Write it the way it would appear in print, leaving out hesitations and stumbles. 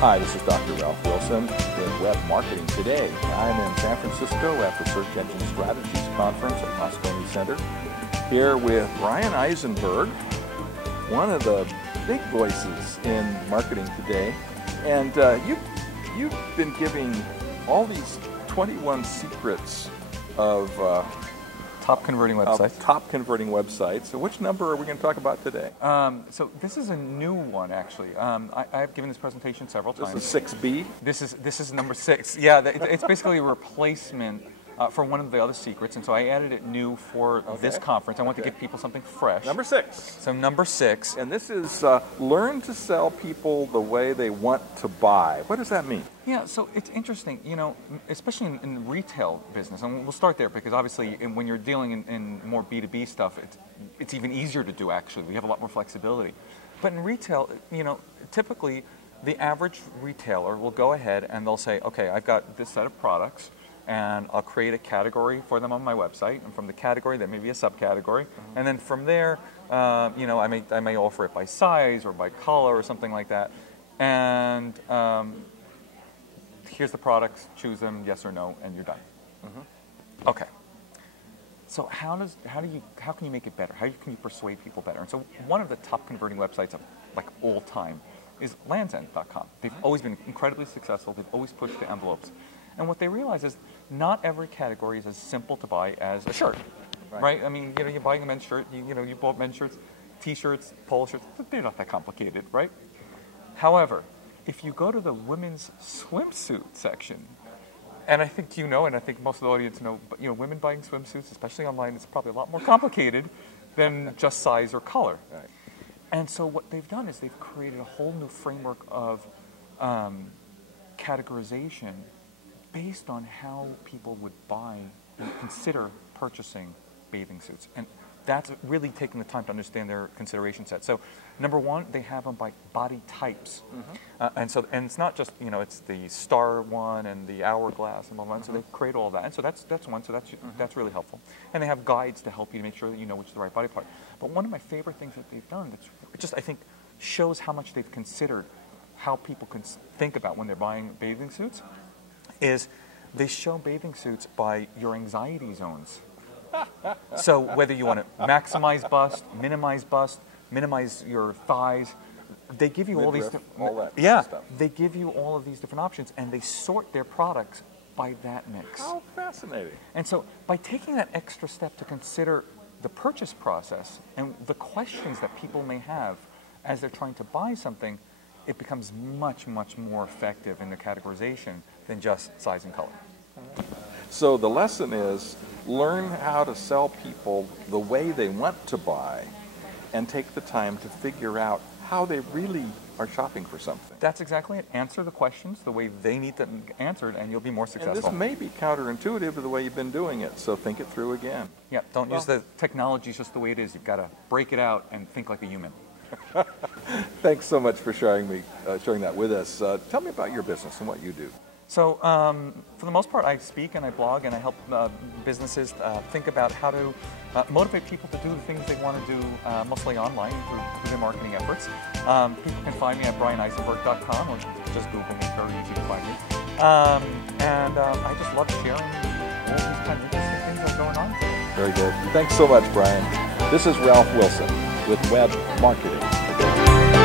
Hi, this is Dr. Ralph Wilson with Web Marketing Today. I'm in San Francisco at the Search Engine Strategies Conference at Moscone Center, here with Bryan Eisenberg, one of the big voices in marketing today. And you've been giving all these 21 secrets of top converting websites. So which number are we going to talk about today? So this is a new one, actually. I've given this presentation several times. This is 6B? This is number 6. Yeah, it's basically a replacement for one of the other secrets, and so I added it new for this conference. I want to give people something fresh. Number 6. So number 6. And this is learn to sell people the way they want to buy. What does that mean? Yeah, so it's interesting, you know, especially in the retail business, and we'll start there because obviously when you're dealing in more B2B stuff, it's even easier to do, actually. We have a lot more flexibility. But in retail, you know, typically the average retailer will go ahead and they'll say, okay, I've got this set of products, and I'll create a category for them on my website, and from the category there may be a subcategory, and then from there, you know, I may offer it by size or by color or something like that, and here's the products, choose them, yes or no, and you're done. Okay. So how can you make it better? How can you persuade people better? And so one of the top converting websites of like all time is lengthen.com. They've always been incredibly successful. They've always pushed the envelopes. And what they realize is not every category is as simple to buy as a shirt, right? I mean, you know, you're buying a men's shirt, you bought men's shirts, t-shirts, polo shirts, they're not that complicated, right? However, if you go to the women's swimsuit section, and I think you know, and I think most of the audience know, but you know, women buying swimsuits, especially online, is probably a lot more complicated than just size or color. Right. And so what they've done is they've created a whole new framework of categorization based on how people would consider purchasing bathing suits. And that's really taking the time to understand their consideration set. So, number one, they have them by body types. And it's not just, you know, it's the star one and the hourglass and all that. So they create all that. And so that's one, so that's really helpful. And they have guides to help you to make sure that you know which is the right body part. But one of my favorite things that they've done it just, I think, shows how much they've considered how people can think about when they're buying bathing suits is they show bathing suits by your anxiety zones. So whether you want to maximize bust, minimize your thighs, they give you all these stuff. They give you all of these different options, and they sort their products by that mix. How fascinating. And so by taking that extra step to consider the purchase process and the questions that people may have as they're trying to buy something, it becomes much, much more effective in the categorization than just size and color. So the lesson is learn how to sell people the way they want to buy and take the time to figure out how they really are shopping for something. That's exactly it. Answer the questions the way they need them answered, and you'll be more successful. And this may be counterintuitive to the way you've been doing it, so think it through again. Yeah, don't use the technology just the way it is. You've got to break it out and think like a human. Thanks so much for sharing that with us. Tell me about your business and what you do. So for the most part, I speak and I blog and I help businesses think about how to motivate people to do the things they want to do mostly online through their marketing efforts. People can find me at bryaneisenberg.com or just Google me, very easy to find me. And I just love sharing all these kinds of interesting things that are going on today. Very good. Thanks so much, Bryan. This is Ralph Wilson with Web Marketing Today.